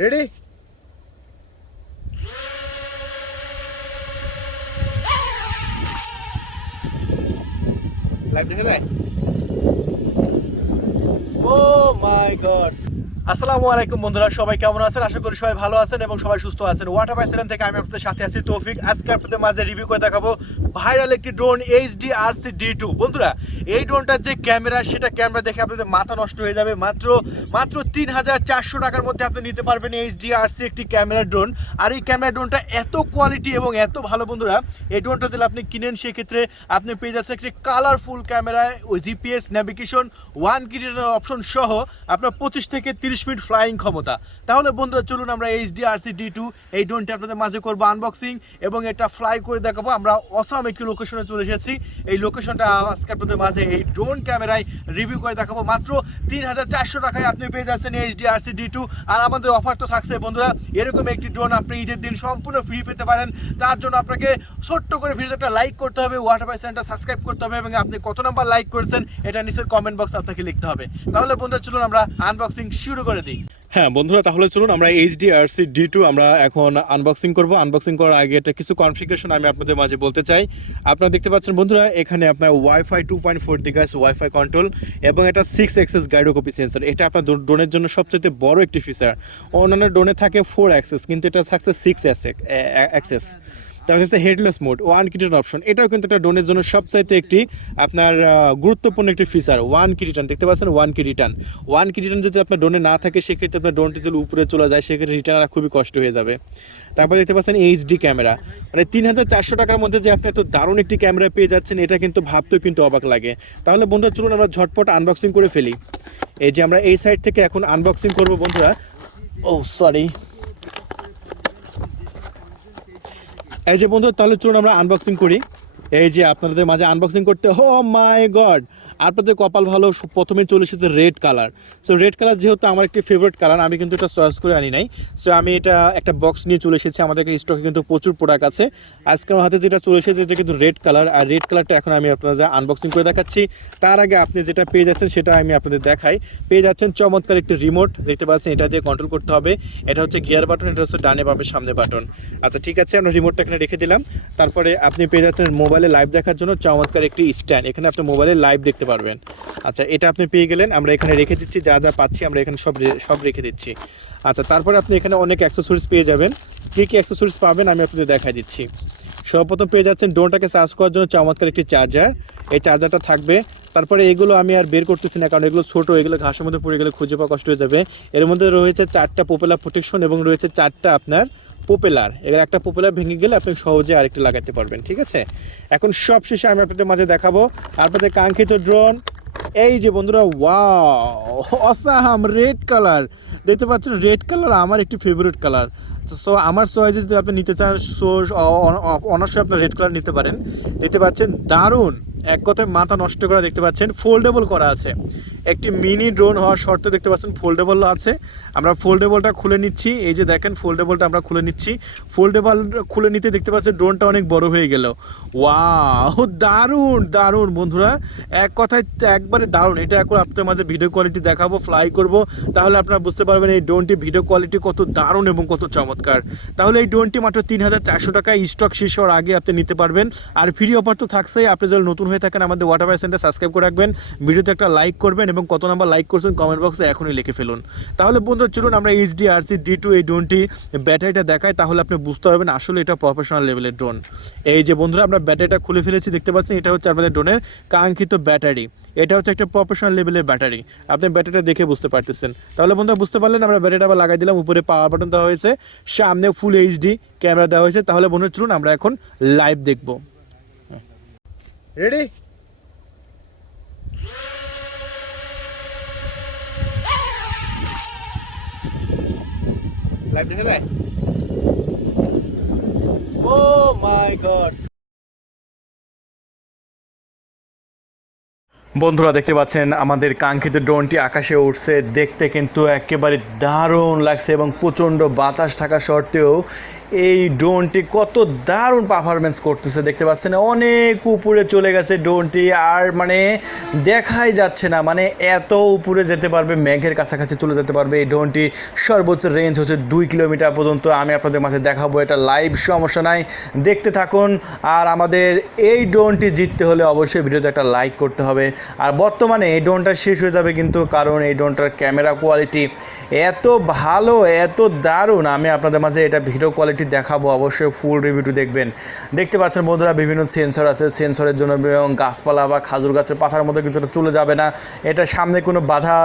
Ready? Live দেখা যায়? ও মাই god! আসসালামু আলাইকুম বন্ধুরা, সবাই কেমন আছেন? আশা করি সবাই ভালো আছেন এবং সবাই সুস্থ আছেন। ওয়াটারবাই থেকে আমি আপনাদের সাথে আছি তৌফিক। আজকে আপনাদের মাঝে রিভিউ করে দেখাবো ভাইরাল একটি ড্রোন HDRC D2। বন্ধুরা, এই ড্রোনটার যে ক্যামেরা, সেটা ক্যামেরা দেখে আপনাদের মাথা নষ্ট হয়ে যাবে। মাত্র ৩,৪০০ টাকার মধ্যে আপনি নিতে পারবেন HDRC একটি ক্যামেরা ড্রোন। আর এই ক্যামেরা ড্রোনটা এত কোয়ালিটি এবং এত ভালো বন্ধুরা, এই ড্রোনটা যদি আপনি কিনেন সেক্ষেত্রে আপনি পেয়ে যাচ্ছেন একটি কালারফুল ক্যামেরায়, ওই জিপিএস ন্যাভিগেশন, 1 কিলোমিটার অপশন সহ আপনার 25 থেকে 30 মিনিট ফ্লাইং ক্ষমতা। তাহলে বন্ধুরা চলুন আমরা HDRC D2 এই ড্রোনটি আপনাদের মাঝে করবো আনবক্সিং এবং এটা ফ্লাই করে দেখাবো। আমরা অসাম একটি লোকেশনে চলে এসেছি। এই লোকেশনটা আজকে আপনাদের মাঝে এই ড্রোন ক্যামেরায় রিভিউ করে দেখাবো। মাত্র ৩,৪০০ টাকায় আপনি পেয়ে যাচ্ছেন HDRC D2। আর আমাদের অফার তো থাকছে বন্ধুরা, এরকম একটি ড্রোন আপনি ঈদের দিন সম্পূর্ণ ফ্রি পেতে পারেন। তার জন্য আপনাকে ছোট্ট করে ভিডিওটা লাইক করতে হবে, ওয়াটারবাই চ্যানেলটা সাবস্ক্রাইব করতে হবে এবং আপনি কত নাম্বার লাইক করেছেন এটা নিচের কমেন্ট বক্সে আপনাকে লিখতে হবে। তাহলে বন্ধুরা চলুন আমরা আনবক্সিং শুরু করে দিই। হ্যাঁ বন্ধুরা, তাহলে চলুন আমরা HDRC D2 আমরা এখন আনবক্সিং করব। আনবক্সিং করার আগে এটা কিছু কনফিগারেশন আমি আপনাদের মাঝে বলতে চাই। আপনারা দেখতে পাচ্ছেন বন্ধুরা, এখানে আপনার ওয়াইফাই 2.4 GHz ওয়াইফাই কন্ট্রোল এবং এটা 6 অ্যাক্সেস গাইরোস্কোপি সেন্সর। এটা আপনার ড্রোনের জন্য সবচেয়ে বড় একটি ফিচার। অন্যান্য ড্রোনে থাকে 4 অ্যাক্সেস, কিন্তু এটা থাকছে 6 অ্যাক্সেস। তারপর হচ্ছে হেডলেস মোড, 1 কিলোমিটার অপশন। এটাও কিন্তু একটা ড্রোনের জন্য সবচাইতে একটি আপনার গুরুত্বপূর্ণ একটি ফিচার। 1 কি রিটার্ন দেখতে পাচ্ছেন, 1 কি রিটার্ন। 1 কি রিটার্ন যদি আপনার ড্রোনে না থাকে সেক্ষেত্রে আপনার ড্রোনটি যদি উপরে চলে যায় সেক্ষেত্রে রিটার্ন আর খুবই কষ্ট হয়ে যাবে। তারপর দেখতে পাচ্ছেন HD ক্যামেরা। মানে ৩,৪০০ টাকার মধ্যে যে আপনি এত দারুণ একটি ক্যামেরা পেয়ে যাচ্ছেন, এটা কিন্তু ভাবতেও কিন্তু অবাক লাগে। তাহলে বন্ধুরা চলুন আমরা ঝটপট আনবক্সিং করে ফেলি। এই যে আমরা এই সাইড থেকে এখন আনবক্সিং করবো বন্ধুরা। ও সরি, এই যে বন্ধু, তাহলে চলুন আমরা আনবক্সিং করি। এই যে আপনাদের মাঝে আনবক্সিং করতে, ও মাই গড, আপনাদের কপাল ভালো, প্রথমেই চলে এসেছে red colour. So red colour যেহেতু আমার একটি ফেভারিট কালার, আমি কিন্তু এটা চয়েস করে আনি নাই। সো আমি এটা একটা বক্স নিয়ে চলে এসেছি। আমাদের স্টকে কিন্তু প্রচুর প্রোডাক্ট আছে। আজকে আমার হাতে যেটা চলে এসেছে এটা কিন্তু রেড কালার। আর রেড কালারটা এখন আমি আপনাদের আনবক্সিং করে দেখাচ্ছি। তার আগে আপনি যেটা পেয়ে যাচ্ছেন সেটা আমি আপনাদের দেখাই। পেয়ে যাচ্ছেন চমৎকার একটি রিমোট, দেখতে পাচ্ছেন, এটা দিয়ে কন্ট্রোল করতে হবে। এটা হচ্ছে গিয়ার বাটন, এটা হচ্ছে ডানে বামে সামনে বাটন। আচ্ছা ঠিক আছে, আমরা রিমোটটা এখানে রেখে দিলাম। তারপরে আপনি পেয়ে যাচ্ছেন মোবাইলে লাইভ দেখার জন্য চমৎকার একটি স্ট্যান্ড, এখানে আপনি মোবাইলে লাইভ দেখতে পারবেন। আচ্ছা, এটা আপনি পেয়ে গেলেন। আমরা এখানে রেখে দিচ্ছি, যা যা পাচ্ছি আমরা এখানে সব রেখে দিচ্ছি। আচ্ছা, তারপরে আপনি এখানে অনেক অ্যাক্সেসরিজ পেয়ে যাবেন। কী কী অ্যাক্সেসরিজ পাবেন আমি আপনাদের দেখাই দিচ্ছি। সর্বপ্রথম পেয়ে যাচ্ছেন ড্রোনটাকে চার্জ করার জন্য চমৎকার একটি চার্জার। এই চার্জারটা থাকবে। তারপরে এগুলো আমি আর বের করতেছি না, কারণ এগুলো ছোটো, এগুলো ঘাসের মধ্যে পড়ে গেলে খুঁজে পাওয়া কষ্ট হয়ে যাবে। এর মধ্যে রয়েছে 4টা পপুলার প্রোটেকশন এবং রয়েছে 4টা আপনার পপুলার। এবার একটা পপুলার ভেঙে গেলে আপনি সহজে আরেকটা লাগাতে পারবেন। ঠিক আছে, এখন সব শেষে আমি আপনাদের মাঝে দেখাবো আপনাদের কাঙ্ক্ষিত ড্রোন। এই যে বন্ধুরা, ওয়াও অসাম রেড কালার, দেখতে পাচ্ছেন রেড কালার আমার একটি ফেভারিট কালার। সো আমার চয়েসে যদি আপনি নিতে চান, সো অবশ্যই আপনার রেড কালার নিতে পারেন। দেখতে পাচ্ছেন দারুণ, এক কথায় মাথা নষ্ট করা। দেখতে পাচ্ছেন ফোল্ডেবল করা আছে, একটি মিনি ড্রোন হওয়ার শর্তে দেখতে পাচ্ছেন ফোল্ডেবল আছে। আমরা ফোল্ডেবলটা খুলে নিচ্ছি। এই যে দেখেন ফোল্ডেবলটা আমরা খুলে নিচ্ছি। ফোল্ডেবল খুলে নিতে দেখতে পাচ্ছেন ড্রোনটা অনেক বড় হয়ে গেল। ওয়াও, দারুণ দারুণ বন্ধুরা, এক কথায় একবারে দারুণ। এটা এখন আপনাদের মাঝে ভিডিও কোয়ালিটি দেখাবো, ফ্লাই করব, তাহলে আপনারা বুঝতে পারবেন এই ড্রোনটি ভিডিও কোয়ালিটি কত দারুণ এবং কত চমৎকার। তাহলে এই ড্রোনটি মাত্র ৩,৪০০ টাকায় স্টক শেষ হওয়ার আগে আপনি নিতে পারবেন। আর ফ্রি অফার তো থাকছেই। আপনি যদি নতুন হয়ে থাকেন আমাদের ওয়াটারবাই চ্যানেলটা সাবস্ক্রাইব করে রাখবেন, ভিডিওতে একটা লাইক করবেন এবং কত নাম্বার লাইক করছেন কমেন্ট বক্সে এখনই লিখে ফেলুন। তাহলে বন্ধুরা চলুন আমরা HDRC D2 এই ড্রোনটি ব্যাটারিটা দেখাই, তাহলে আপনি বুঝতে পারবেন আসলে এটা প্রফেশনাল লেভেলের ড্রোন। এই যে বন্ধুরা, আমরা ব্যাটারিটা খুলে ফেলেছি, দেখতে পাচ্ছেন এটা হচ্ছে আমাদের ড্রোনের কাঙ্ক্ষিত ব্যাটারি। এটা হচ্ছে একটা প্রফেশনাল লেভেলের ব্যাটারি, আপনি ব্যাটারিটা দেখে বুঝতে পারতেছেন। তাহলে বন্ধুরা বুঝতে পারলেন, আমরা ব্যাটারিটা আবার লাগাই দিলাম, উপরে পাওয়ার বাটন দেওয়া হয়েছে, সামনে ফুল HD ক্যামেরা দেওয়া হয়েছে। তাহলে বন্ধুরা চলুন আমরা এখন লাইভ দেখব। রেডি? লাইভ দেখা যায়? ও মাই গড! বন্ধুরা দেখতে পাচ্ছেন আমাদের কাঙ্ক্ষিত ড্রোনটি আকাশে উঠছে, দেখতে কিন্তু একেবারে দারুণ লাগছে এবং প্রচণ্ড বাতাস থাকা সত্ত্বেও এই ড্রোনটি কত দারুণ পারফরমেন্স করতেছে দেখতে পাচ্ছেন, অনেক উপরে চলে গেছে ড্রোনটি, আর মানে দেখাই যাচ্ছে না, মানে এত উপরে যেতে পারবে, মেঘের কাছাকাছি চলে যেতে পারবে এই ড্রোনটি। সর্বোচ্চ রেঞ্জ হচ্ছে 2 কিলোমিটার পর্যন্ত। আমি আপনাদের মাঝে দেখাবো এটা লাইভ, সমস্যা নাই, দেখতে থাকুন। আর আমাদের এই ড্রোনটি জিততে হলে অবশ্যই ভিডিওতে একটা লাইক করতে হবে। আর বর্তমানে এই ড্রোনটা শেষ হয়ে যাবে কিন্তু, কারণ এই ড্রোনটার ক্যামেরা কোয়ালিটি এত ভালো, এত দারুণ, আমি আপনাদের মাঝে এটা ভিডিও কোয়ালিটি দেখাবো, অবশ্যই ফুল রিভিউটি দেখবেন। দেখতে পাচ্ছেন বন্ধুরা, বিভিন্ন সেন্সর আছে, সেন্সরের জন্য এবং গাছপালা বা খাজুর গাছের পাতার মধ্যে কিন্তু এটা চলে যাবে না। এটা সামনে কোনো বাধা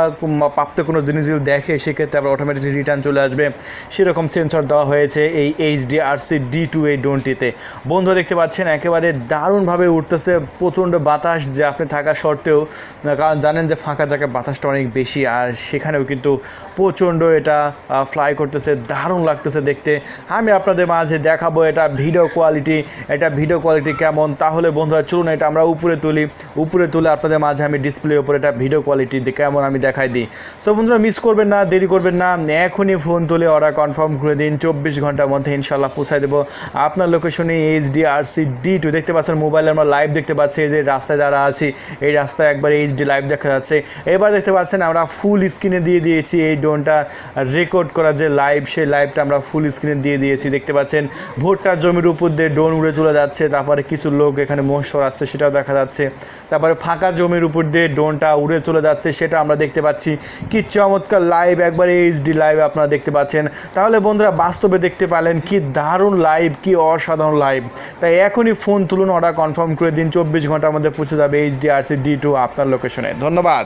প্রাপ্ত কোনো জিনিস যদি দেখে, সেক্ষেত্রে আবার অটোমেটিকলি রিটার্ন চলে আসবে, সেরকম সেন্সর দেওয়া হয়েছে এই HDRC D2 এই ড্রোনটিতে। বন্ধুরা দেখতে পাচ্ছেন একেবারে দারুণভাবে উঠতেছে, প্রচণ্ড বাতাস যে আপনি থাকা সত্ত্বেও, কারণ জানেন যে ফাঁকা জায়গায় বাতাসটা অনেক বেশি, আর সেখানেও কিন্তু প্রচণ্ড এটা ফ্লাই করতেছে, দারুণ লাগতেছে দেখতে। আমি আপনাদের মাঝে দেখাবো এটা ভিডিও কোয়ালিটি কেমন। তাহলে বন্ধুরা চলুন এটা আমরা উপরে তুলে আপনাদের মাঝে আমি ডিসপ্লের উপরে এটা ভিডিও কোয়ালিটি কেমন আমি দেখাই দিই। সো বন্ধুরা মিস করবেন না, দেরি করবেন না, এখনই ফোন তুলে অর্ডার কনফার্ম করে দিন, 24 ঘন্টার মধ্যে ইনশাল্লাহ পৌঁছায় দেবো আপনার লোকেশনে। HDRC D2 দেখতে পাচ্ছেন, মোবাইলে আমরা লাইভ দেখতে পাচ্ছি, এই যে রাস্তায় যারা আছি এই রাস্তায় একবার HD লাইভ দেখা যাচ্ছে। এবার দেখতে পাচ্ছেন আমরা ফুল স্ক্রিনে দিয়ে দিয়েছি এই ড্রোনটা রেকর্ড করা যে লাইভ, সেই লাইভটা আমরা ফুল স্ক্রিনে দিয়ে দিয়েছি। দেখতে পাচ্ছেন ভুট্টা জমির উপর দিয়ে ড্রোন উড়ে চলে যাচ্ছে, তারপরে কিছু লোক এখানে মোষ সরাচ্ছে সেটাও দেখা যাচ্ছে, তারপরে ফাঁকা জমির উপর দিয়ে ড্রোনটা উড়ে চলে যাচ্ছে সেটা আমরা দেখতে পাচ্ছি। কি চমৎকার লাইভ, একবারে HD লাইভ আপনারা দেখতে পাচ্ছেন। তাহলে বন্ধুরা বাস্তবে দেখতে পেলেন কি দারুণ লাইভ, কি অসাধারণ লাইভ। তাই এখনই ফোন তুলুন, অর্ডার কনফার্ম করে দিন, 24 ঘন্টার মধ্যে পৌঁছে যাবে HDRC D2 আপনার লোকেশনে। ধন্যবাদ।